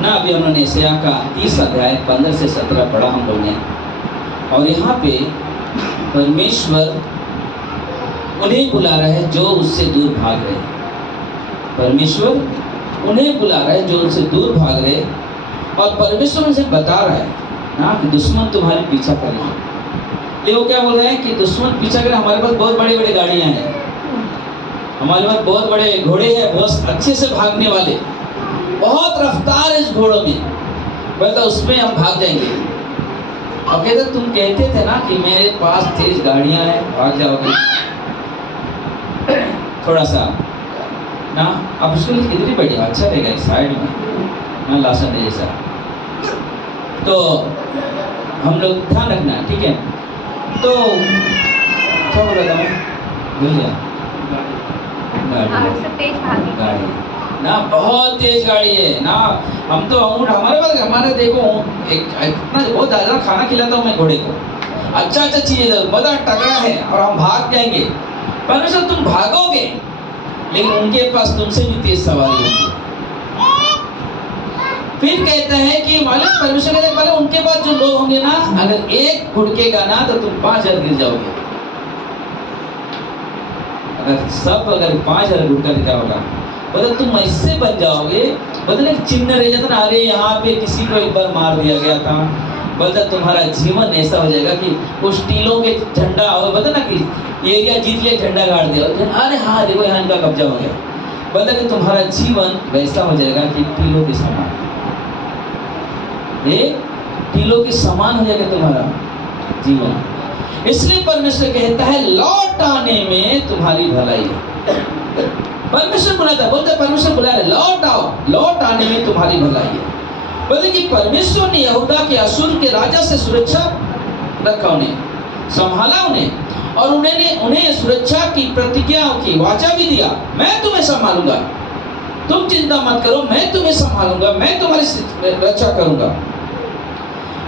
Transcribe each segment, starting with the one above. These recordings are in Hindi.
ना अभी हम लोगों ने यशायाह का 30 अध्याय 15 से 17 पढ़ा हम लोग ने, और यहाँ पे परमेश्वर उन्हें बुला रहा है जो उससे दूर भाग रहे। परमेश्वर उन्हें बुला रहा है जो उनसे दूर भाग रहे, और परमेश्वर उनसे बता रहा है ना कि दुश्मन तुम्हारे पीछा करेंगे। ये वो क्या बोल रहे हैं कि दुश्मन पीछा करे। हमारे पास बहुत बड़ी बड़ी गाड़ियां हैं, हमारे पास बहुत बड़े घोड़े हैं, बहुत अच्छे से भागने वाले, बहुत रफ्तार है इस घोड़ों में, बता उसमें हम भाग जाएंगे। और कहते तुम कहते थे ना कि मेरे पास तेज गाड़ियां हैं, भाग जाओगे थोड़ा सा ना। आप उसके लिए किधर ही बैठे, अच्छा रहेगा साइड में ना, लाशन जैसा। तो हम लोग ध्यान रखना, ठीक है। तो क्या बोल रहा था मैं, भूल गया। गाड़ी ना बहुत तेज गाड़ी है ना। हम तो हमारे पास हमारे देखो इतना बहुत ज़्यादा खाना खिलाता हूँ मैं घोड़े को, अच्छा अच्छा चीज़ बड़ा तगड़ा है, और हम भाग जाएंगे। परमेश्वर तुम भागोगे, लेकिन उनके पास तुमसे भी तेज सवारी होगी। फिर कहता है कि मालिक, परमेश्वर कहता है पहले उनके पास जो लोग होंगे ना, अगर एक घुड़केगा ना तो तुम 5,000 गिर जाओगे। अगर 5,000 घुड़का दिखा होगा, मतलब तुम ऐसे बन जाओगे, मतलब चिन्ह रह जाता ना, अरे यहाँ पे किसी को एक बार मार दिया गया था, मतलब तुम्हारा जीवन ऐसा हो जाएगा कि कुछ टीलों के झंडा और बता ना कि एरिया जीत लिया, झंडा गाड़ दिया, अरे हाँ देखो यहाँ इनका कब्जा हो गया, मतलब कि तुम्हारा जीवन वैसा हो जाएगा कि टीलों के समान, टीलों के समान हो जाएगा तुम्हारा जीवन। इसलिए परमेश्वर कहता है लौट आने में तुम्हारी भलाई है। परमेश्वर बुलाता है, बोलता है परमेश्वर बुला रहे, लौट आओ, लौट आने में तुम्हारी भलाई है। बोलते कि परमेश्वर ने यहूदा के असूर के राजा से सुरक्षा रखा, उन्हें संभाला, और उन्हें सुरक्षा की प्रतिज्ञा की वाचा भी दिया, मैं तुम्हें संभालूंगा, तुम चिंता मत करो, मैं तुम्हें संभालूंगा, मैं तुम्हारी रक्षा करूंगा,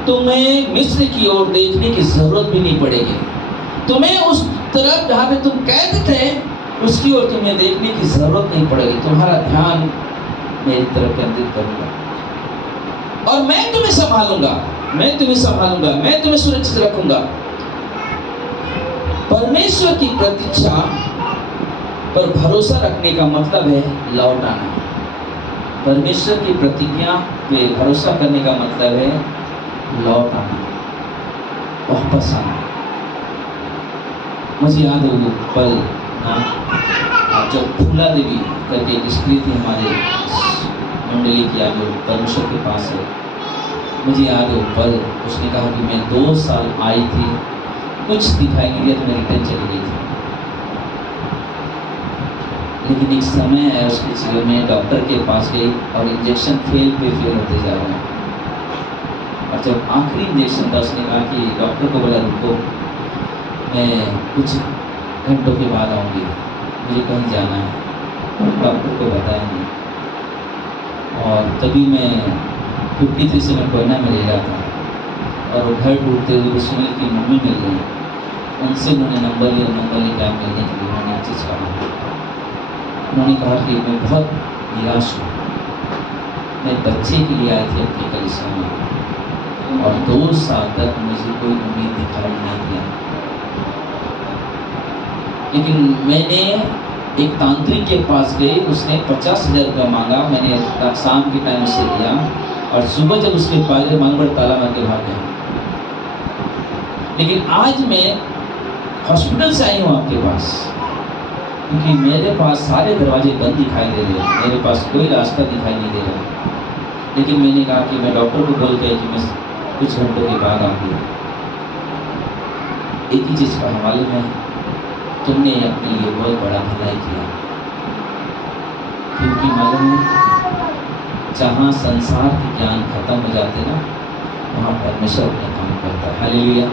तुम्हें मिस्र की ओर देखने की जरूरत भी नहीं पड़ेगी, तुम्हें उस तरफ जहाँ पे तुम कैद थे उसकी ओर तुम्हें देखने की जरूरत नहीं पड़ेगी, तुम्हारा ध्यान मेरी तरफ केंद्रित करूंगा, और मैं तुम्हें संभालूंगा, मैं तुम्हें संभालूंगा, मैं तुम्हें सुरक्षित रखूंगा। परमेश्वर की प्रतीक्षा पर भरोसा रखने का मतलब है लौट आना। परमेश्वर की प्रतिज्ञा पे भरोसा करने का मतलब है लौट आना, वापस आना। मुझे याद है वो पल ना, जब फूला देवी करके एक स्त्री थी हमारे मंडली की, जो परमेश्वर के पास है, मुझे याद है वो पल, उसने कहा कि मैं 2 साल आई थी, कुछ दिखाई नहीं दिया तो मैं रिटर्न चली गई थी, लेकिन एक समय है उसके जीवन में, डॉक्टर के पास गई और इंजेक्शन फेल होते जा रहे हैं, और जब आखिरी इंजेक्शन था उसने कहा कि डॉक्टर को बोला रुको, मैं कुछ घंटों के बाद आऊँगी, मुझे कहीं जाना है, डॉक्टर को बताया नहीं। और तभी मैं 53 से मैं कोयना में ले रहा था, और वो घर ढूंढते हुए सुनील की मम्मी मिल गई, उनसे उन्होंने नंबर लिया, नंबर लेकर आप मिलने के लिए उन्होंने एक चीज़ कहा, उन्होंने कहा कि मैं बहुत निराश हूँ, मैं बच्चे के लिए आई थी अपनी कलीसिया में, और 2 साल तक मुझे कोई उम्मीद दिखाई नहीं दिया, लेकिन मैंने एक तांत्रिक के पास गई, उसने 50,000 रुपया मांगा, मैंने शाम के टाइम से दिया, और सुबह जब उसके पास गए मालूम पड़ा ताला मार के भाग गया। लेकिन आज मैं हॉस्पिटल से आई हूँ आपके पास, क्योंकि मेरे पास सारे दरवाजे बंद दिखाई दे रहे हैं, मेरे पास कोई रास्ता दिखाई नहीं दे रहा, लेकिन मैंने कहा कि मैं डॉक्टर को बोल के कि मैं कुछ घंटों के बाद आऊँगी। एक ही चीज़ का हवाले में, तुमने अपने लिए बहुत बड़ा भलाई किया, क्योंकि मालूम है जहाँ संसार के ज्ञान खत्म हो जाते ना, वहाँ परमेश्वर अपना काम करता है। हालेलुया,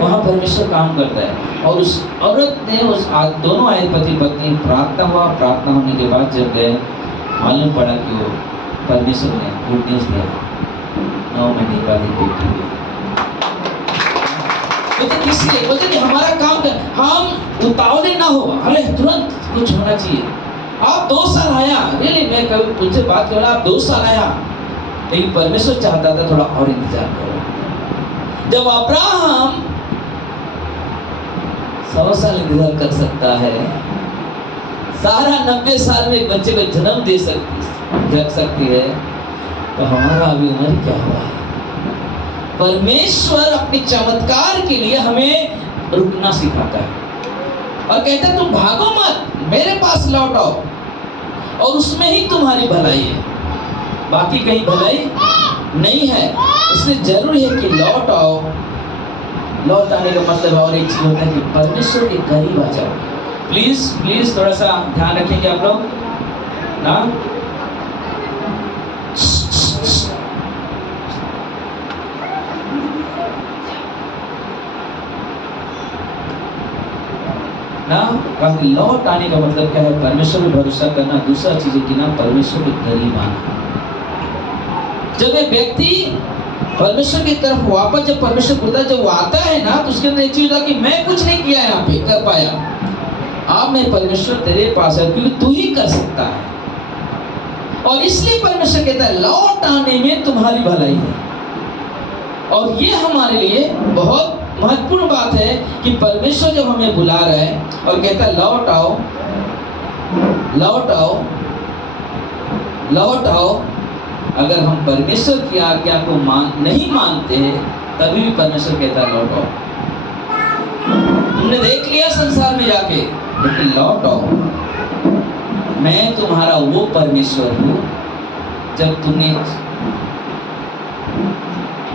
वहाँ परमेश्वर काम करता है। और उस औरत ने उस दोनों आए पति पत्नी, प्रार्थना हुआ, प्रार्थना होने के बाद जब गए, मालूम पड़ा कि वो परमेश्वर ने गुड न्यूज़ दिया, 9 महीने बाद एक बेटी हुई। इसलिए बोलते कि हमारा काम कर, हम उतावले ना हो, हमें तुरंत कुछ होना चाहिए। आप 2 साल आया, रियली मैं कभी उनसे बात कर रहा, आप 2 साल आया, लेकिन परमेश्वर चाहता था थोड़ा और इंतजार करो। जब अब्राहम 100 साल इंतजार कर सकता है, सारा 90 साल में एक बच्चे को जन्म दे सकती है, तो हमारा अभी उम्र क्या हुआ है? परमेश्वर अपने चमत्कार के लिए हमें रुकना सिखाता है और कहता है तुम भागो मत, मेरे पास लौट आओ और उसमें ही तुम्हारी भलाई है, बाकी कहीं भलाई नहीं है। इसलिए जरूरी है कि लौट आओ। लौट आने का मतलब और एक चीज होता है कि परमेश्वर के करीब आ जाओ। प्लीज थोड़ा सा ध्यान रखेंगे आप लोग ना। कहा लौट आने का मतलब क्या है? परमेश्वर पे भरोसा करना। दूसरा चीज है कि ना परमेश्वर के करीब आना। जब एक व्यक्ति परमेश्वर की तरफ वापस, जब परमेश्वर बोलता है, जब वो आता है ना, तो उसके अंदर एक चीज होता कि मैं कुछ नहीं किया यहाँ पे कर पाया, अब मैं परमेश्वर तेरे पास है क्योंकि तू ही कर सकता है। और इसलिए परमेश्वर कहता है लौट आने में तुम्हारी भलाई है। और ये हमारे लिए बहुत महत्वपूर्ण बात है कि परमेश्वर जब हमें बुला रहा है और कहता है लौट आओ, लौट आओ, लौट आओ। अगर हम परमेश्वर की आज्ञा को नहीं मानते तभी भी परमेश्वर कहता है लौट आओ। तुमने देख लिया संसार में जाके, लेकिन लौट आओ। मैं तुम्हारा वो परमेश्वर हूँ। जब तुमने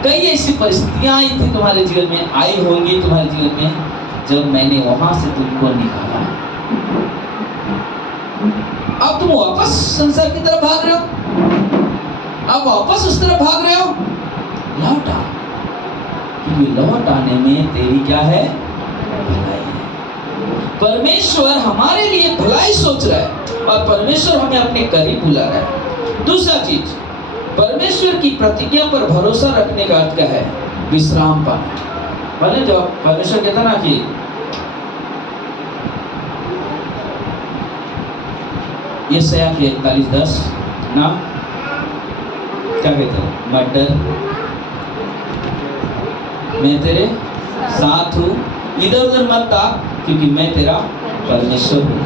कई ऐसी परिस्थितियां आई थी तुम्हारे जीवन में, आई होंगी तुम्हारे जीवन में, जब मैंने वहां से तुमको निकाला, अब तुम वापस संसार की तरफ भाग रहे हो, अब वापस उस तरफ भाग रहे हो। लौट आओ, क्योंकि लौट आने में तेरी क्या है? भलाई है। परमेश्वर हमारे लिए भलाई सोच रहा है और परमेश्वर हमें अपने करीब बुला रहा है। दूसरा चीज, परमेश्वर की प्रतिज्ञा पर भरोसा रखने का अर्थ क्या है? विश्राम पाना। भले जो परमेश्वर कहता ना कि यशायाह 41:10 ना, क्या कहते हैं? मर्डर, मैं तेरे साथ हूँ, इधर उधर मत ताक क्योंकि मैं तेरा परमेश्वर हूँ।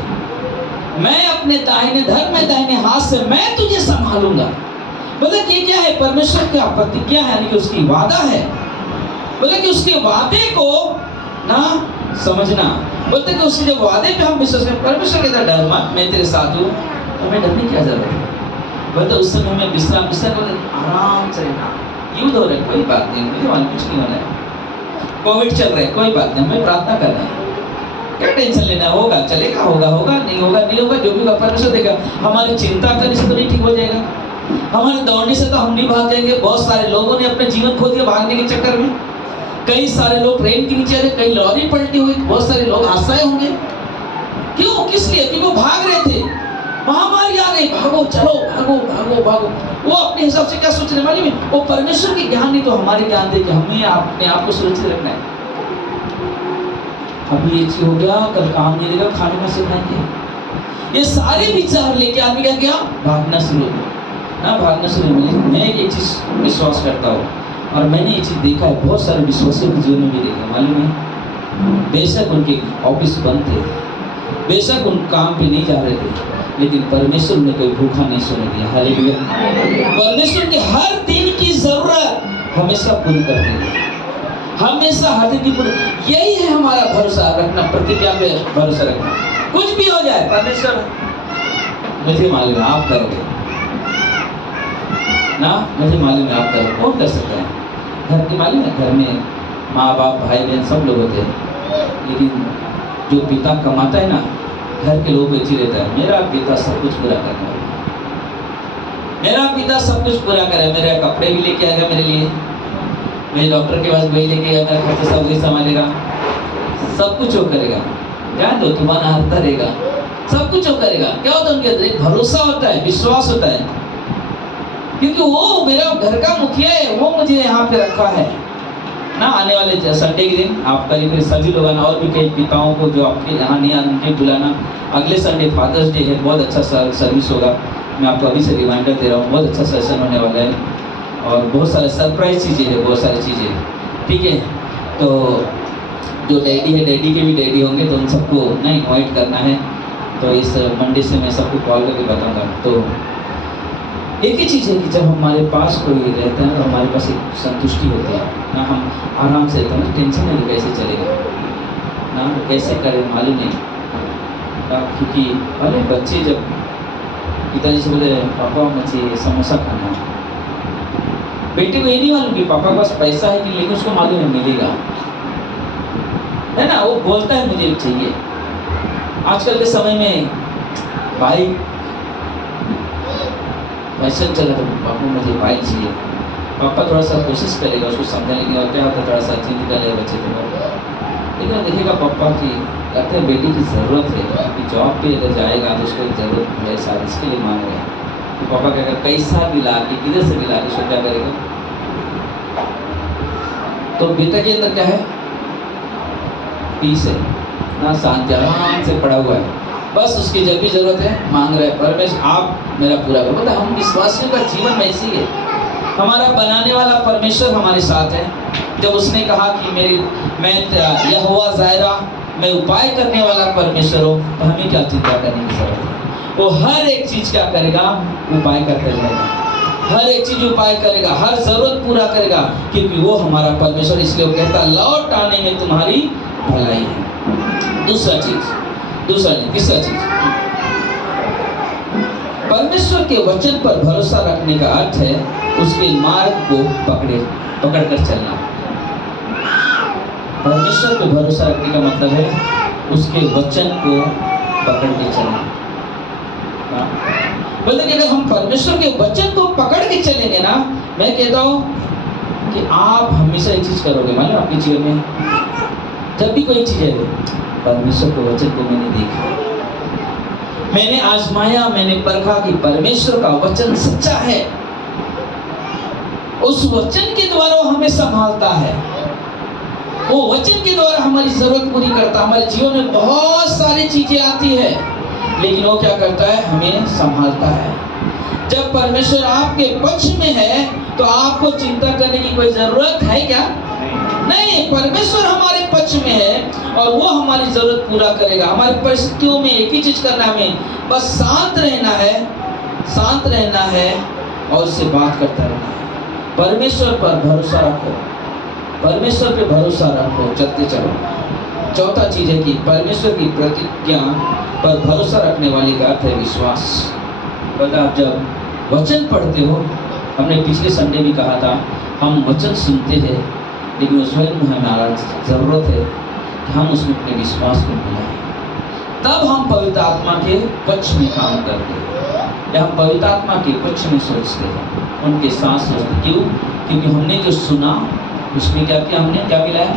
मैं अपने दाहिने धड़ में दाहिने हाथ से मैं तुझे संभालूंगा। मतलब ये क्या है? परमेश्वर का प्रतिज्ञा है, यानी कि उसकी वादा है। बोले कि उसके वादे को ना समझना, बोलते कि उसके जब वादे पे हम विश्वास करें, परमेश्वर कहता है डर मत, मैं तेरे साथ हूँ, तो हमें डरने की क्या जरूरत है? बोलते उस समय हमें विश्राम बोलते आराम से रहना। युद्ध हो रहा है, कोई बात नहीं, मुझे वहां कुछ नहीं होना है, कोविड चल रहा है, कोई बात नहीं, हमें प्रार्थना करना है, क्या टेंशन लेना? होगा, चलेगा, होगा, नहीं होगा, नहीं होगा, जो भी होगा परमेश्वर देगा। हमारी चिंता करने से तो नहीं ठीक हो जाएगा, हमारे दौड़ने से तो हम नहीं भाग जाएंगे। बहुत सारे लोगों ने अपने जीवन खो दिया भागने के चक्कर में। कई सारे लोग ट्रेन के नीचे, कई लॉरी पलटी हुई, बहुत सारे लोग हादसाए होंगे। क्यों? किस लिए? क्योंकि वो भाग रहे थे, महामारी आ गई, भागो, चलो, भागो भागो भागो। वो अपने हिसाब से क्या सोचने वाली में, वो परमेश्वर की ज्ञान नहीं तो हमारे ज्ञान दे कि हमें अपने आप को सुरक्षित रखना है। अभी ये चीज हो गया, कल काम नहीं देगा, खाने में सिखाएंगे, ये सारे विचार लेके आदमी क्या किया? भागना शुरू ना, भागना शुरू। मैं एक चीज विश्वास करता हूँ और मैंने ये चीज देखा है, बहुत सारे विश्वासियों के जीवन में भी देखा, मालूम है? बेशक उनके ऑफिस बंद थे, बेशक उन काम पे नहीं जा रहे थे, लेकिन परमेश्वर ने कोई भूखा नहीं सोने दिया। हालेलुया। परमेश्वर के हर दिन की जरूरत हमेशा पूरी करते थे, हमेशा हर दिन की पूरी। यही है हमारा भरोसा रखना, प्रतिज्ञा पे भरोसा रखना। कुछ भी हो जाए, परमेश्वर मुझे मालूम है आप करोगे ना, मुझे मालूम है आप करोगे। कौन कर सकता है? घर के मालूम है, घर में माँ बाप भाई बहन सब लोग होते हैं, लेकिन जो पिता कमाता है ना, घर के लोग बेची रहता है, मेरा पिता सब कुछ पूरा करने वाला है, मेरा पिता सब कुछ पूरा करे, मेरे कपड़े भी लेके आएगा मेरे लिए, मेरे डॉक्टर के पास वही लेके आएगा, खर्चा सब वही संभालेगा, सब कुछ वो करेगा। जान दो, तुम्हारा हाथ रहेगा, सब कुछ वो करेगा। क्या होता है? उनके अंदर एक भरोसा होता है, विश्वास होता है, क्योंकि वो मेरा घर का मुखिया है, वो मुझे यहाँ पे रखा है ना। आने वाले संडे के दिन आप करीब सभी लोग आना, और भी कई पिताओं को जो आपके यहाँ नहीं आने उनके बुलाना। अगले संडे फादर्स डे है, बहुत अच्छा सर्विस होगा, मैं आपको अभी से रिमाइंडर दे रहा हूँ, बहुत अच्छा सेशन होने वाला है। और बहुत सारे सरप्राइज चीज़ें है, बहुत सारी चीज़ें, ठीक है। तो जो डैडी है, डैडी के भी डैडी होंगे, तो उन सबको ना इनवाइट करना है। तो इस मंडे से मैं सबको कॉल करके बताऊंगा। तो एक ही चीज़ है कि जब हमारे पास कोई रहता है तो हमारे पास एक संतुष्टि होती है ना, हम आराम से रहते हैं ना, टेंशन नहीं कैसे चलेगा ना, कैसे करें मालूम नहीं ना, क्योंकि अरे बच्चे जब पिताजी से बोले पापा मुझे समोसा खाना है, बेटे को ये नहीं मालूम कि पापा के पास पैसा है कि, लेकिन उसको मालूम है मिलेगा, है ना, वो बोलता है मुझे चाहिए। आजकल के समय में बाइक फैशन चला तो पापा मुझे बाइक चाहिए, पापा थोड़ा सा कोशिश करेगा उसको समझाने की, और क्या होता है थोड़ा सा जिद कर लेगा बच्चे को, लेकिन वो देखेगा पापा की लगता है बेटी की ज़रूरत है, क्योंकि जॉब पे अगर जाएगा तो उसको ज़रूरत है, शायद इसके लिए मांग रहे हैं। तो पापा कहेगा कैसा भी ला के, किधर से भी ला के, उसको क्या करेगा। तो बेटा के अंदर क्या है, पीस है ना, शांति, आराम से पड़ा हुआ है, बस उसकी जब भी जरूरत है मांग रहे हैं, परमेश्वर आप मेरा पूरा करो। मतलब हम विश्वासियों का जीवन में ऐसी है, हमारा बनाने वाला परमेश्वर हमारे साथ है। जब उसने कहा कि मैं यहोवा जायरा, मैं उपाय करने वाला परमेश्वर हूँ, तो हमें क्या चिंता करने की जरूरत है। वो हर एक चीज क्या करेगा, उपाय करते जाएगा, हर एक चीज उपाय करेगा, हर जरूरत पूरा करेगा, क्योंकि वो हमारा परमेश्वर। इसलिए वो कहता लौट आने में तुम्हारी भलाई है। तीसरा चीज, परमेश्वर के वचन पर भरोसा रखने का अर्थ है उसके मार्ग को पकड़ कर चलना। परमेश्वर पे भरोसा रखने का मतलब है उसके वचन को पकड़ के चलना। बोलते कि अगर हम परमेश्वर के वचन को पकड़ के चलेंगे ना, मैं कहता हूं कि आप हमेशा एक चीज करोगे, मालूम आपके जीवन में जब भी कोई चीज है, परमेश्वर के वचन को मैंने देखा, मैंने आजमाया, मैंने परखा कि परमेश्वर का वचन सच्चा है, उस वचन के द्वारा वो हमें संभालता है, वो वचन के द्वारा हमारी जरूरत पूरी करता है। हमारे जीवन में बहुत सारी चीजें आती है, लेकिन वो क्या करता है, हमें संभालता है। जब परमेश्वर आपके पक्ष में है तो आपको चिंता करने की कोई जरूरत है क्या? नहीं, परमेश्वर हमारे पक्ष में है और वो हमारी जरूरत पूरा करेगा। हमारी परिस्थितियों में एक ही चीज करना है, हमें बस शांत रहना है और उससे बात करता रहना है। परमेश्वर पर भरोसा रखो, परमेश्वर पे भरोसा रखो, चलते चलो। चौथा चीज है कि परमेश्वर की प्रतिज्ञा पर भरोसा रखने वाले का अर्थ है विश्वास। बता, आप जब वचन पढ़ते हो, हमने पिछले संडे भी कहा था, हम वचन सुनते हैं, लेकिन उस वक्त में हमारा जरूरत है कि हम उसमें अपने विश्वास को मिलाएं, तब हम पवित्र आत्मा के पक्ष में काम करते हैं, या हम पवित्र आत्मा के पक्ष में सोचते हैं, उनके साथ सोचते। क्यों? क्योंकि हमने जो सुना उसमें क्या किया, हमने क्या मिलाया,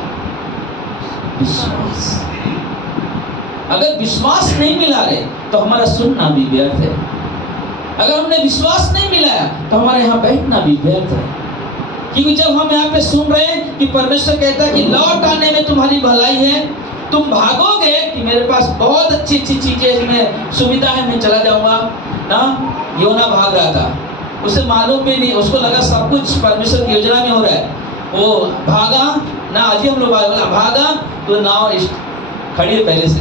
विश्वास। अगर विश्वास नहीं मिला रहे तो हमारा सुनना भी व्यर्थ है। अगर हमने विश्वास नहीं मिलाया तो हमारे यहाँ बैठना भी व्यर्थ है। क्योंकि जब हम यहाँ पे सुन रहे हैं कि परमेश्वर कहता है कि लौट आने में तुम्हारी भलाई है, तुम भागोगे कि मेरे पास बहुत अच्छी अच्छी चीजें में सुविधा है, मैं चला जाऊंगा ना। योना भाग रहा था, उसे मालूम भी नहीं, उसको लगा सब कुछ परमेश्वर की योजना में हो रहा है। वो भागा ना, आज ही हम लोग भागा तो नाव खड़ी है पहले से,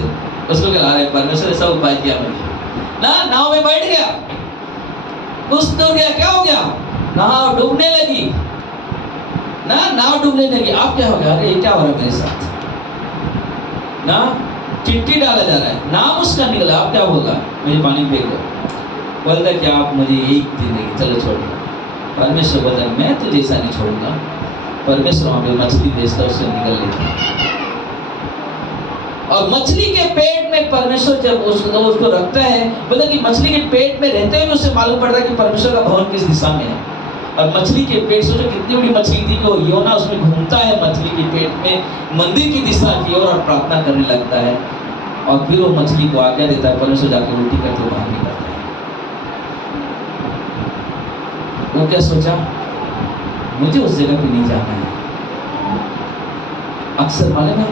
उसको क्या रहे, परमेश्वर ने सब उपाय किया मैंने ना, नाव में बैठ गया, कुछ तो गया, क्या हो गया, नाव डूबने लगी ना, नाव डूबने लगी। अब क्या हो गया, अरे ये क्या हो रहा है मेरे साथ ना, चिट्ठी डाला जा रहा है, नाम उसका निकला, अब क्या होगा, मुझे पानी फेंक दो। बोलता कि आप मुझे एक जिंदगी चलो छोड़ दो। परमेश्वर बोलता मैं तुझे ऐसा नहीं छोड़ूंगा। परमेश्वर वहां पे मछली भेजता, उससे निकल लेता, और मछली के पेट में परमेश्वर जब उसको रखता है, बोलता कि मछली के पेट में रहते हुए उसे मालूम पड़ता है कि परमेश्वर का भवन किस दिशा में है। और मछली के पेट, सोचो कितनी बड़ी मछली थी कि वो योना उसमें घूमता है मछली के पेट में मंदिर की दिशा की ओर और प्रार्थना करने लगता है, और फिर वो मछली को आज्ञा देता है, परमेश्वर जाकर उल्टी करते हुए बाहर निकलता है। वो क्या सोचा, मुझे उस जगह पे नहीं जाना है। अक्सर मालूम है,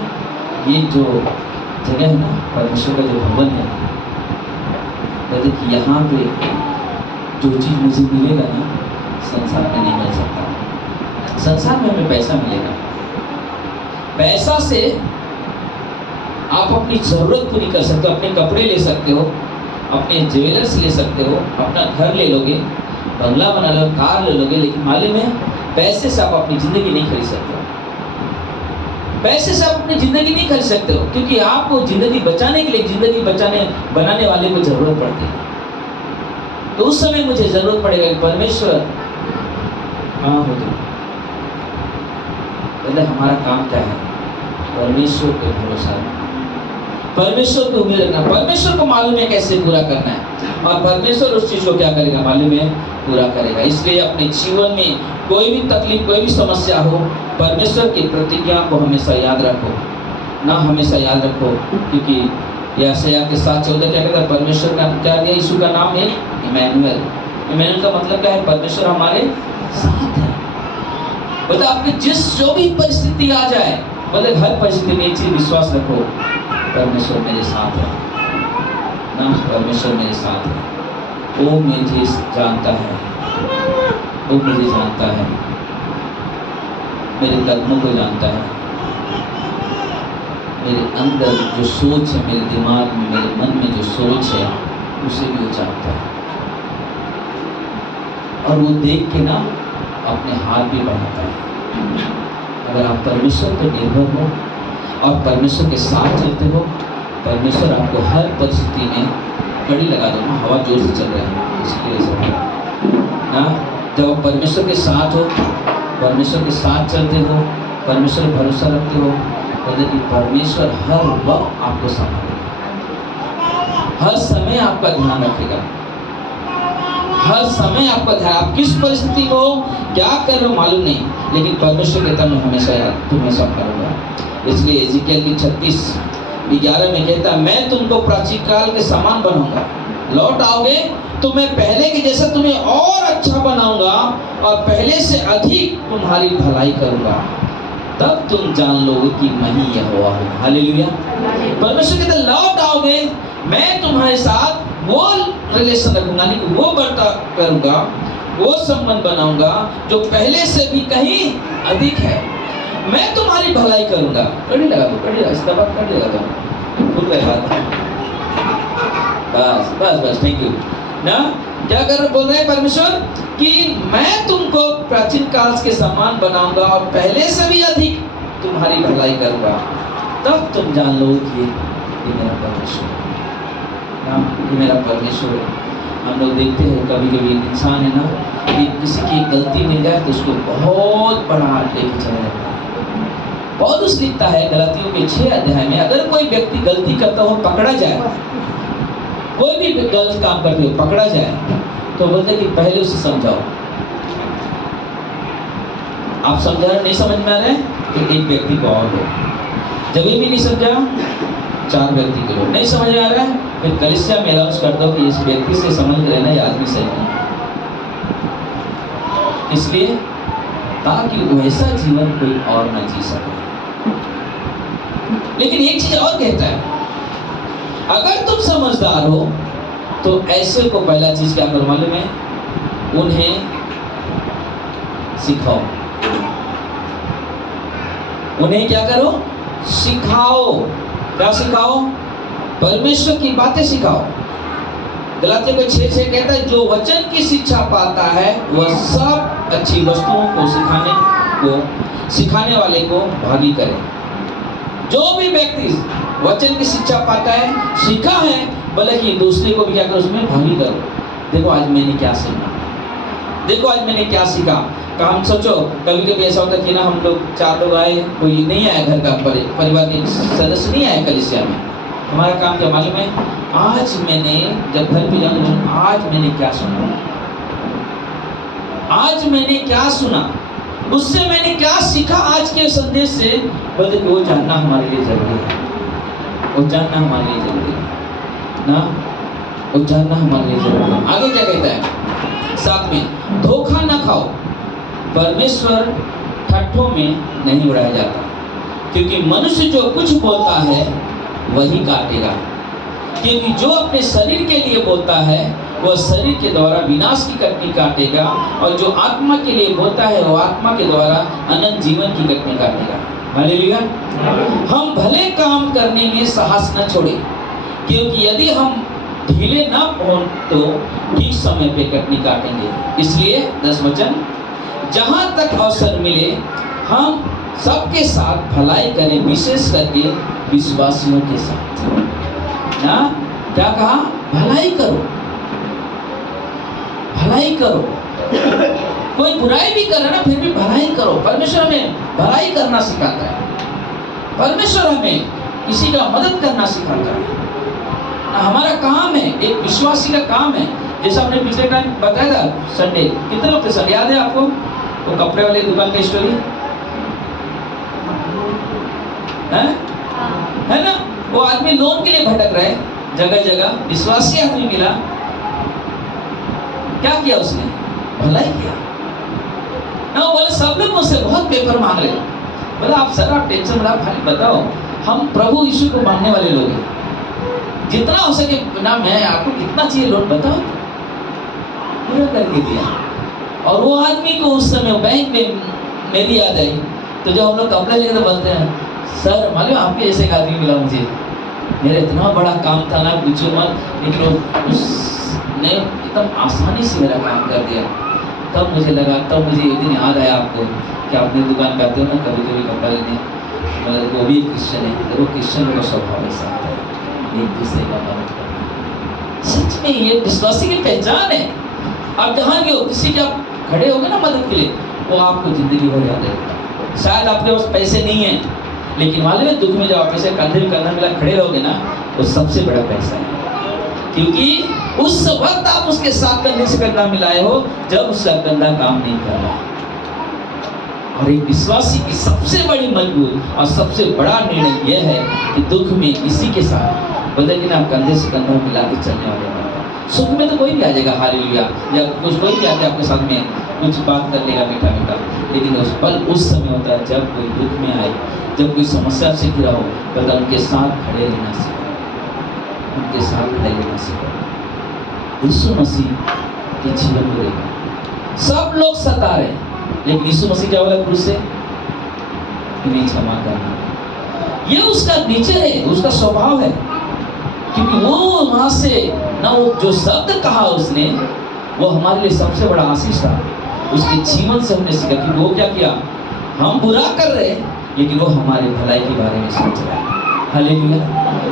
ये जो जगह है ना, परमेश्वर का जो भवन है, कहते कि यहाँ पे जो चीज मुझे मिलेगा ना, संसार में नहीं मिल सकता। संसार में हमें पैसा मिलेगा, पैसा से आप अपनी जरूरत पूरी कर सकते हो, अपने कपड़े ले सकते हो, अपने ज्वेलर्स ले सकते हो, अपना घर ले लोगे, बंगला बना लो, कार ले लोगे, लेकिन मालूम है पैसे से आप अपनी जिंदगी नहीं खरीद सकते हो। पैसे से आप अपनी जिंदगी नहीं खरीद सकते हो, क्योंकि आपको जिंदगी बचाने के लिए जिंदगी बनाने वाले को जरूरत पड़ती है। तो उस समय मुझे जरूरत पड़ेगा कि परमेश्वर कहाँ हो तुम। पहले हमारा काम क्या है? परमेश्वर पे भरोसा रखना, परमेश्वर पे उम्मीद रखना। परमेश्वर को मालूम है कैसे पूरा करना है, और परमेश्वर उस चीज को क्या करेगा मालूम है, पूरा करेगा। इसलिए अपने जीवन में कोई भी तकलीफ, कोई भी समस्या हो, परमेश्वर की प्रतिज्ञा को हमेशा याद रखो ना, हमेशा याद रखो। क्योंकि यशायाह के 7:14 क्या कहता है? परमेश्वर का क्या दिया? यीशु का नाम है इमैनुएल। इमैनुएल का मतलब क्या है? परमेश्वर हमारे साथ है। मतलब आपके जो भी परिस्थिति आ जाए, मतलब हर परिस्थिति में एक चीज विश्वास रखो, परमेश्वर मेरे साथ है ना, परमेश्वर मेरे साथ है। वो मुझे जानता है, वो मुझे जानता है, मेरे कदमों को जानता है, मेरे अंदर जो सोच है, मेरे दिमाग में, मेरे मन में जो सोच है, उसे भी वो जानता है। और वो देख के ना अपने हाथ भी बढ़ाता है। अगर आप परमेश्वर पर निर्भर हो और परमेश्वर के साथ चलते हो, परमेश्वर आपको हर परिस्थिति में कड़ी लगा देगा। हवा जोर से चल रहा है, इसकी वजह से ना, जब आप परमेश्वर के साथ हो, परमेश्वर के साथ चलते हो, परमेश्वर पर भरोसा रखते हो, तो देखिए परमेश्वर हर वक्त आपको संभालेगा, हर समय आपका ध्यान रखेगा, हर समय आपका ध्यान। आप किस परिस्थिति में हो, क्या कर रहे हो मालूम नहीं, लेकिन परमेश्वर कहता मैं हमेशा याद तुम्हें सब करूँगा। इसलिए एजिकियल की 36:11 में कहता है, मैं तुमको प्राचीन काल के समान बनाऊंगा, लौट आओगे तो मैं पहले के जैसा तुम्हें और अच्छा बनाऊंगा और पहले से अधिक तुम्हारी भलाई करूंगा, तब तुम जान लोगे कि मैं ही यहोवा हूँ। हालेलुया। परमेश्वर कहता है लौट आओगे, मैं तुम्हारे साथ वो रिलेशन रखूंगा, वो बर्ताव करूंगा, वो संबंध बनाऊंगा जो पहले से भी कहीं अधिक है। मैं तुम्हारी भलाई करूंगा। कड़ी लगा दो, कड़ी लगा, इसका बात कड़ी लगा दो, खुद बात। बस बस बस, थैंक यू ना। क्या कर बोल रहे हैं परमेश्वर कि मैं तुमको प्राचीन काल के समान बनाऊंगा और पहले से भी अधिक तुम्हारी भलाई करूंगा, तब तुम जान लो कि ये मेरा परमेश्वर ना, ये मेरा परमेश्वर है। हम लोग देखते हैं कभी कभी इंसान है ना, कि किसी की गलती मिल जाए तो उसको बहुत बड़ा लेके चला जाता है। पौलुस लिखता है गलातियों के 6 अध्याय में, अगर कोई व्यक्ति गलती करता हो पकड़ा जाए, कोई भी गलत काम करते हो पकड़ा जाए, तो बोलते कि पहले उसे समझाओ। आप समझा रहे, नहीं समझ में आ रहा है तो एक व्यक्ति को और दो। जब भी नहीं समझा 4 व्यक्ति को, नहीं समझ आ रहा है फिर कलीसिया में अनाउंस कर दो कि इस व्यक्ति से समझ कर लेना, ये आदमी सही नहीं है। इसलिए ताकि वैसा जीवन कोई और न जी सके। लेकिन एक चीज और कहता है, अगर तुम समझदार हो तो ऐसे को पहला चीज क्या करो मालूम है, उन्हें सिखाओ। उन्हें क्या करो? सिखाओ। क्या सिखाओ? परमेश्वर की बातें सिखाओ। गलातियों के 6:6 कहता है, जो वचन की शिक्षा पाता है वह सब अच्छी वस्तुओं को सिखाने वाले को भागी करे। जो भी व्यक्ति वचन की शिक्षा पाता है, सीखा है, भले कि दूसरे को भी क्या करो उसमें भागी करो। देखो आज मैंने क्या सीखा, देखो आज मैंने क्या सीखा। हम सोचो कभी कभी ऐसा होता है कि ना हम लोग 4 लोग आए, कोई नहीं आया, घर का परिवार के सदस्य नहीं आए कलीसिया में, हमारा काम क्या मालूम है? आज मैंने जब घर पे जाऊँ, आज मैंने क्या सुना, आज मैंने क्या सुना, उससे मैंने क्या सीखा आज के संदेश से, बोलते कि वो जानना हमारे लिए जरूरी है, वो जानना हमारे लिए जरूरी है ना, वो जानना हमारे लिए जरूरी है। आगे क्या कहता है 7 में, धोखा ना खाओ, परमेश्वर ठट्ठों में नहीं उड़ाया जाता, क्योंकि मनुष्य जो कुछ बोलता है वही काटेगा। क्योंकि जो अपने शरीर के लिए बोलता है वह शरीर के द्वारा विनाश की कटनी काटेगा, और जो आत्मा के लिए बोता है वो आत्मा के द्वारा अनंत जीवन की कटनी काटेगा। हालेलुया। हम भले काम करने में साहस न छोड़े, क्योंकि यदि हम ढीले न हों तो ठीक समय पे कटनी काटेंगे। इसलिए 10 वचन, जहां तक अवसर मिले हम सबके साथ भलाई करें, विशेष करके विश्वासियों के साथ। ना क्या कहा? भलाई करो, भलाई करो। कोई बुराई भी करे ना, फिर भी भलाई करो। परमेश्वर हमें भलाई करना सिखाता है, परमेश्वर हमें किसी का मदद करना सिखाता है। हमारा काम है, एक विश्वासी का काम है। जैसा हमने पिछले टाइम बताया था, संडे, कितने लोग थे सर, याद है आपको? वो कपड़े वाले दुकान की स्टोरी है ना? वो आदमी लोन के लिए भटक रहे जगह जगह, विश्वासी आदमी मिला, क्या किया उसने? भलाई किया ना। वो बोले सब लोग मुझसे बहुत पेपर मांग रहे। बोला आप सर, आप टेंशन मत, खाली बताओ, हम प्रभु यीशु को मानने वाले लोग हैं, जितना हो सके ना, मैं आपको कितना चाहिए लोन बताओ, पूरा करके दिया। और वो आदमी को उस समय बैंक में मेरी याद आई, तो जब हम लोग कपड़े लेकर तो बोलते हैं, सर मालूम आपके जैसे एक आदमी मिला मुझे, मेरा इतना बड़ा काम था ना, पूछो मत, लेकिन उसने एकदम आसानी से मेरा काम कर दिया। तब मुझे लगा, तब मुझे एक दिन याद आया आपको कि आपने दुकान पे आते हो ना कभी कभी कपड़ा लेने, मतलब वो भी एक क्रिश्चियन है। देखो क्रिश्चियन का स्वभाव ऐसा होता है, एक दूसरे का मदद करना। सच में ये विश्वासी की पहचान है। आप जहाँ भी हो, किसी के आप खड़े होगे ना मदद के लिए, वो आपको जिंदगी भर याद रहेगा। शायद आपके पास पैसे नहीं है, लेकिन मालूम है दुख में जब आप ऐसे कंधे में कंधा मिला खड़े रहोगे ना, वो सबसे बड़ा पैसा है। क्योंकि उस वक्त आप उसके साथ कंधे से कंधा मिलाए हो जब उसका कंधा काम नहीं कर रहा। और एक विश्वासी की सबसे बड़ी मजबूत और सबसे बड़ा निर्णय यह है कि दुख में किसी के साथ बदलना, कंधे से कंधा मिला के चलने वाले हैं। सुख में तो कोई भी आ जाएगा, हालेलुया, या कुछ कोई भी आके आपके साथ में कुछ बात कर लेगा मीठा मीठा, लेकिन उस पल उस समय होता है जब कोई दुख में आए, जब कोई समस्या से घिरा हो, तो उनके साथ खड़े रहना सीखो, उनके साथ खड़े रहना सीखो। यीशु मसीह के जीवन को देखो, सब लोग सता रहे, लेकिन यीशु मसीह क्या बोला क्रूस से? इन्हें क्षमा करना। ये उसका नेचर है, उसका स्वभाव है। क्योंकि वो वहां से ना, वो जो शब्द कहा उसने, वो हमारे लिए सबसे बड़ा आशीष था। उसके जीवन से हमने सीखा कि वो क्या किया, हम बुरा कर रहे हैं लेकिन वो हमारे भलाई के बारे में सोच रहा है। हालेलुया,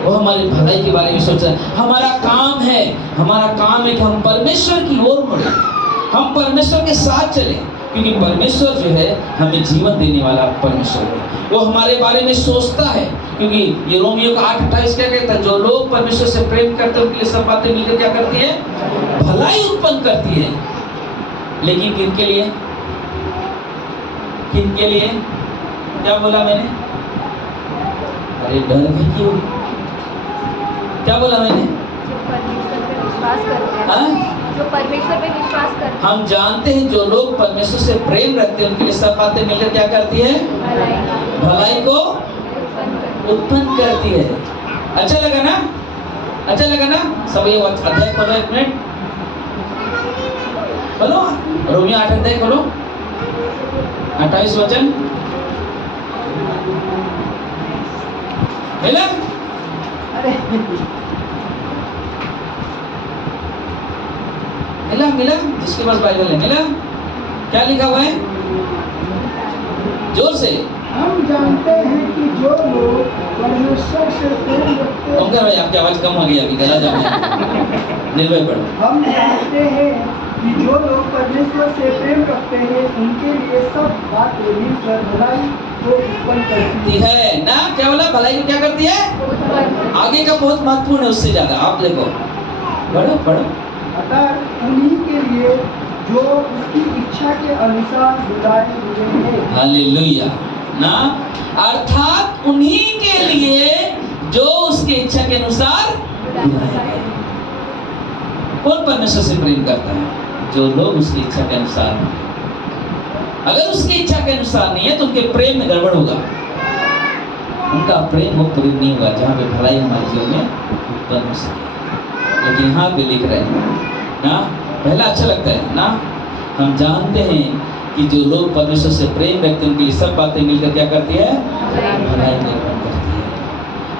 वो हमारे भलाई के बारे में सोच रहा है। हमारा काम है कि हम परमेश्वर की ओर मुड़े, हम परमेश्वर के साथ चले, क्योंकि परमेश्वर जो है हमें जीवन देने वाला परमेश्वर है। वो हमारे बारे में सोचता है, क्योंकि ये रोमियो का 8:28 क्या कहता है? जो लोग परमेश्वर से प्रेम करते हैं उनके लिए सब बातें मिलकर क्या करती है? भलाई उत्पन्न करती है। लेकिन किनके लिए? किनके लिए? क्या बोला मैंने? अरे डर भी क्यों? क्या बोला मैंने? जो परमेश्वर पे विश्वास करते हैं। हम जानते हैं जो लोग परमेश्वर से प्रेम रखते हैं उनके लिए सब बातें मिलकर क्या करती है? भलाई को उत्पन्न करती है। अच्छा लगा ना? अच्छा लगा ना? सब ये अध्याय खोलो, 1 मिनट खोलो, रोमियो 8 अध्याय खोलो, 28 वचन मिला? मिला? जिसके पास बाइबल है मिला? क्या लिखा हुआ है? जोर से। हम जानते हैं कि जो लोग परमेश्वर से प्रेम रखते हैं। भाई आपकी आवाज कम हो गई, अभी गला जाम है। निर्भय पढ़ो। हम जानते हैं कि जो लोग परमेश्वर से प्रेम रखते हैं उनके लिए सब बातें मिलकर भलाई को उत्पन्न करती है ना? क्या बोला? भलाई को क्या करती है? आगे का बहुत महत्वपूर्ण है उससे ज्यादा। आप देखो, पढ़ो। अतः उन्हीं के लिए जो उसकी इच्छा के अनुसार बुलाए हुए हैं। हालेलुया ना, अर्थात उन्हीं के लिए जो उसकी इच्छा के अनुसार बुलाए गए। कौन परमेश्वर से प्रेम करता है? जो लोग उसकी इच्छा के अनुसार हैं। अगर उसकी इच्छा के अनुसार नहीं है तो उनके प्रेम में गड़बड़ होगा, उनका प्रेम वो प्रेम नहीं होगा जहाँ पे भलाई हमारे जीवन में उत्पन्न हो सके। लेकिन यहाँ पे लिख रहे हैं ना, पहला अच्छा लगता है ना। हम जानते हैं कि जो लोग परमेश्वर से प्रेम रखते हैं उनके लिए सब बातें मिलकर क्या करती है, भलाई निर्माण करती है।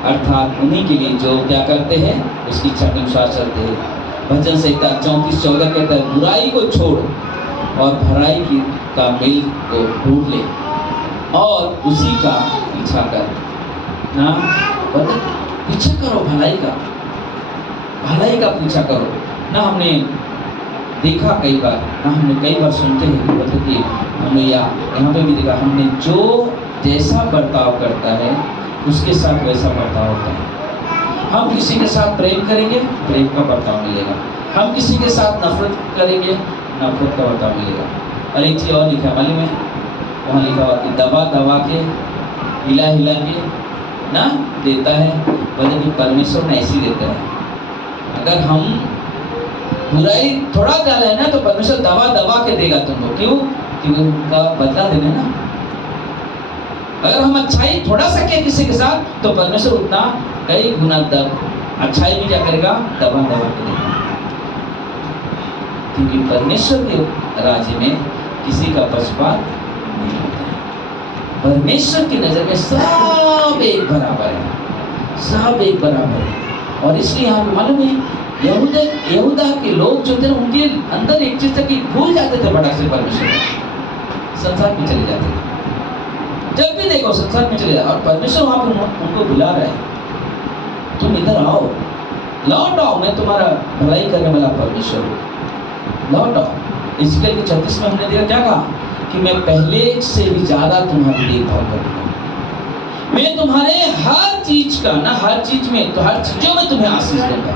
अर्थात उन्हीं के लिए जो क्या करते हैं, उसकी इच्छा के अनुसार चलते हैं। भजन संहिता 34:14 कहता है, बुराई को छोड़ और भलाई की का मेल को ढूंढ ले और उसी का पीछा कर ना। पीछा करो भलाई का पीछा करो ना। हमने देखा कई बार ना, हमने कई बार सुनते हैं मतलब कि हमने यहाँ पे भी देखा, हमने जो जैसा बर्ताव करता है उसके साथ वैसा बर्ताव होता है। हम किसी के साथ प्रेम करेंगे, प्रेम का बर्ताव मिलेगा। हम किसी के साथ नफरत करेंगे, नफरत का बर्ताव मिलेगा। और एक चीज़ और लिखा मालूम है, वहाँ लिखा हुआ कि दबा दबा के हिला के ना देता है, मतलब कि परमेश्वर ने ऐसी देता है। अगर हम बुराई थोड़ा डाला है ना तो परमेश्वर दबा दबा के देगा तुमको। क्यों? क्योंकि उनका बदला देना ना। अगर हम अच्छाई थोड़ा सा किया किसी के साथ तो परमेश्वर उतना कई गुना अच्छाई भी क्या करेगा, दबा दबा के देगा। क्योंकि परमेश्वर के राज्य में किसी का पक्षपात नहीं होता है। परमेश्वर की नजर में सब एक बराबर है, सब एक बराबर है। और इसलिए यहाँ पे मालूम है, यहूदा के लोग जो थे उनके अंदर एक चीज था कि भूल जाते थे बड़ा से परमेश्वर, संसार में चले जाते थे। जब भी देखो संसार में चले जाओ और परमेश्वर वहां पर उनको बुला रहा है, तुम इधर आओ, लौट आओ, मैं तुम्हारा भलाई करने वाला परमेश्वर हूँ, लौट आओ। इस्राएल के 36 में हमने देखा क्या कहा कि मैं पहले से भी ज्यादा तुम्हारी देखभाल करूंगा। मैं तुम्हारे हर चीज का ना, हर चीज में तो हर चीजों में तुम्हें आशीष दूंगा।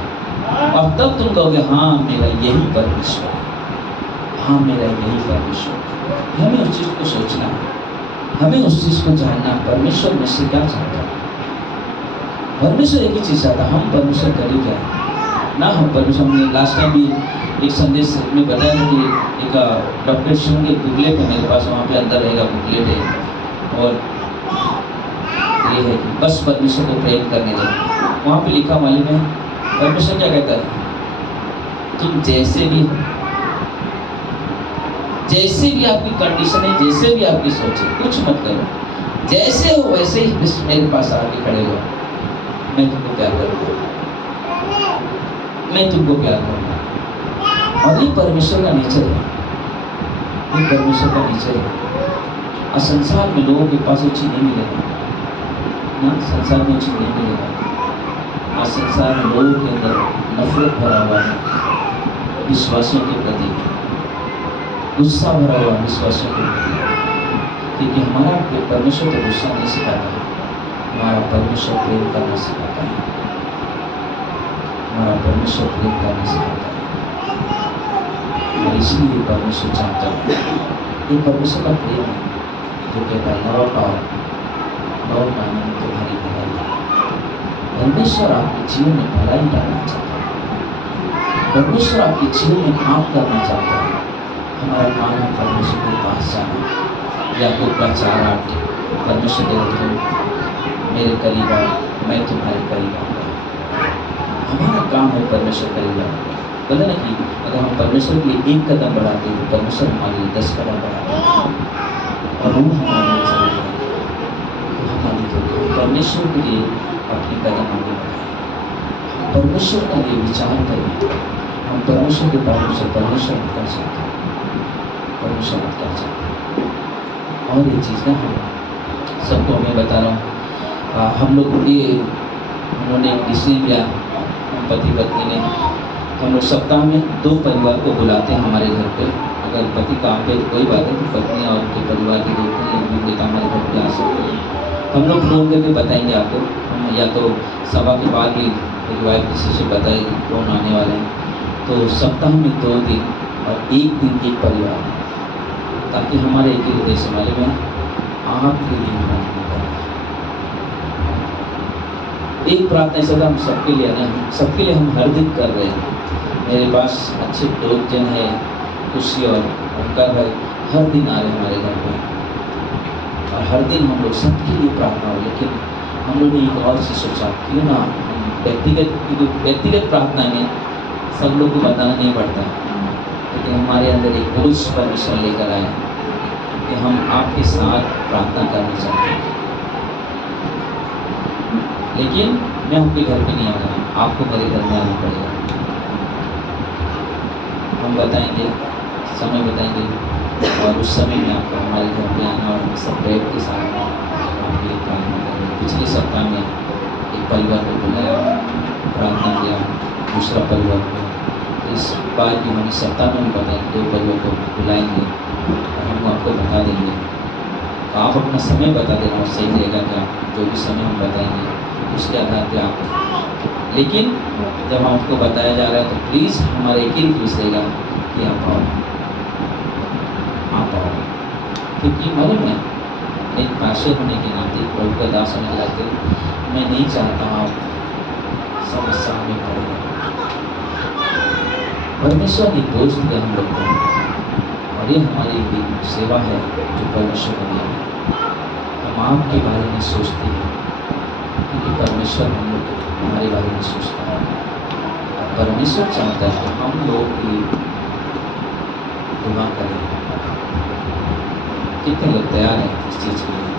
और तब तुम कहोगे हाँ मेरा यही परमेश्वर है, हाँ मेरा यही परमेश्वर है। हमें उस चीज को सोचना है, हमें उस चीज को जानना, परमेश्वर में से क्या चाहता है। परमेश्वर एक ही चीज चाहता है, हम परमेश्वर करीब जाए ना। हम परमेश्वर, हमने लास्ट टाइम भी एक संदेश में बताया था कि एक डॉक्टर शिव के बुकलेट है मेरे पास, वहाँ पे अंदर रहेगा बुकलेट है, और ये है कि बस परमेश्वर को प्रेम करने दो। वहाँ पे लिखा मालूम है परमेश्वर क्या कहता है, तुम जैसे भी आपकी कंडीशन है, जैसे भी आपकी सोच है, कुछ मत करो, जैसे हो वैसे ही बस मेरे पास आके खड़े हो, मैं तुमको प्यार करूँगा, मैं तुमको प्यार करूँगा। और ये परमेश्वर का नेचर है, ये परमेश्वर का नेचर है। और संसार में लोगों के पास वो चीज़ नहीं मिलेगा ना, संसार में वो चीज़ नहीं मिलेगा। और संसार में लोगों के अंदर नफरत भरा हुआ है विश्वासियों के प्रति, गुस्सा भरा हुआ विश्वासियों के प्रति। क्योंकि हमारा परमेश्वर तो गुस्सा नहीं सिखाता, हमारा परमेश्वर प्रेम करना सिखाता है, हमारा परमेश्वर प्रेम करना सिखाता है। और इसीलिए परमेश्वर चाहता है, ये परमेश्वर का प्रेम है जो कहता है लौट आओ, लौट आने में तुम्हारी भलाई है। परमेश्वर आपके जीवन में भलाई डालना चाहता है, परमेश्वर आपके जीवन में काम करना चाहता है। हमारा काम है परमेश्वर के पास जाना। याकूब का 4:8, परमेश्वर कहते तुम मेरे करीब आओ, मैं तुम्हारे करीब आऊँगा। हमारा काम है परमेश्वर करीब आना। बोले ना कि अगर हम परमेश्वर के लिए 1 कदम बढ़ाते हैं तो परमेश्वर हमारे लिए 10 कदम बढ़ाते हैं। और वो हमारे लिए चलते हैं, हमारे लिए परमेश्वर के लिए अपनी कदम आगे बढ़ाएं, परमेश्वर के लिए विचार करें। हम परमेश्वर के बारे से परमेश्वर मत कर सकते, परमेश्वर मत कर सकते। और ये चीज़ ना हम सबको मैं बता रहा हूँ, हम लोग ये उन्होंने एक डिसीजन लिया, पति पत्नी ने, हम लोग सप्ताह में 2 परिवार को बुलाते हैं हमारे घर पे। अगर पति काम पे तो कोई बात है, तो पत्नी और उनके परिवार के लोग भी हमारे घर पे आ सकते हैं। हम लोग फोन करके बताएंगे आपको, हम या तो सभा के बाद भी परिवार किसी से बताएंगे कौन आने वाले हैं। तो सप्ताह में 2 दिन और 1 दिन एक परिवार, ताकि हमारे एक ही उद्देश्य वाले में आपके लिए प्रार्थना करें। एक प्रार्थना ऐसा था, हम सबके लिए ना, सबके लिए हम हर दिन कर रहे हैं। मेरे पास अच्छे लोग जन है, खुशी और उनका भाई हर दिन आ रहे हैं हमारे घर पे, और हर दिन हम लोग सबके लिए प्रार्थना हो। लेकिन हम लोग ने एक और चीज़ सोचा, क्यों ना व्यक्तिगत प्रार्थना में सब लोग को बताना नहीं पड़ता, लेकिन हमारे अंदर एक बोझ परमेश्वर लेकर आए कि हम आपके साथ प्रार्थना करना चाहते हैं। लेकिन मैं आपके घर पे नहीं आऊँगा, आपको मेरे घर में आना पड़ेगा। हम बताएंगे, समय बताएंगे, और उस समय में आपको हमारे घर पे आना और हम सब बैठ के साथ आपके लिए प्रार्थना करेंगे। पिछले सप्ताह में एक परिवार को बुलाया, प्रार्थना किया, दूसरा परिवार को, इस बार भी हम इस सप्ताह में भी बताएंगे, 2 परिवार को बुलाएंगे और हम आपको बता देंगे। तो आप अपना समय बता देना और सही रहेगा क्या, जो भी समय हम बताएंगे उसके आधार पे आप। लेकिन जब हमको बताया जा रहा है तो प्लीज़ हमारा एक ही रिक्वेस्ट रहेगा कि आप आओ, आप आओ, क्योंकि मालूम है एक पास्टर होने के नाते, प्रभु का दास होने के नाते मैं नहीं चाहता आप समस्या में पड़े। परमेश्वर ने बोझ दिया हम लोग को, और ये हमारी भी सेवा है जो परमेश्वर को दिया है। हम आपके बारे में सोचते हैं क्योंकि परमेश्वर हम लोग हमारे बारे में सोचता है, और परमेश्वर चाहता है कि हम लोग की दुआ करें। कितने लोग तैयार हैं इस चीज़ के लिए?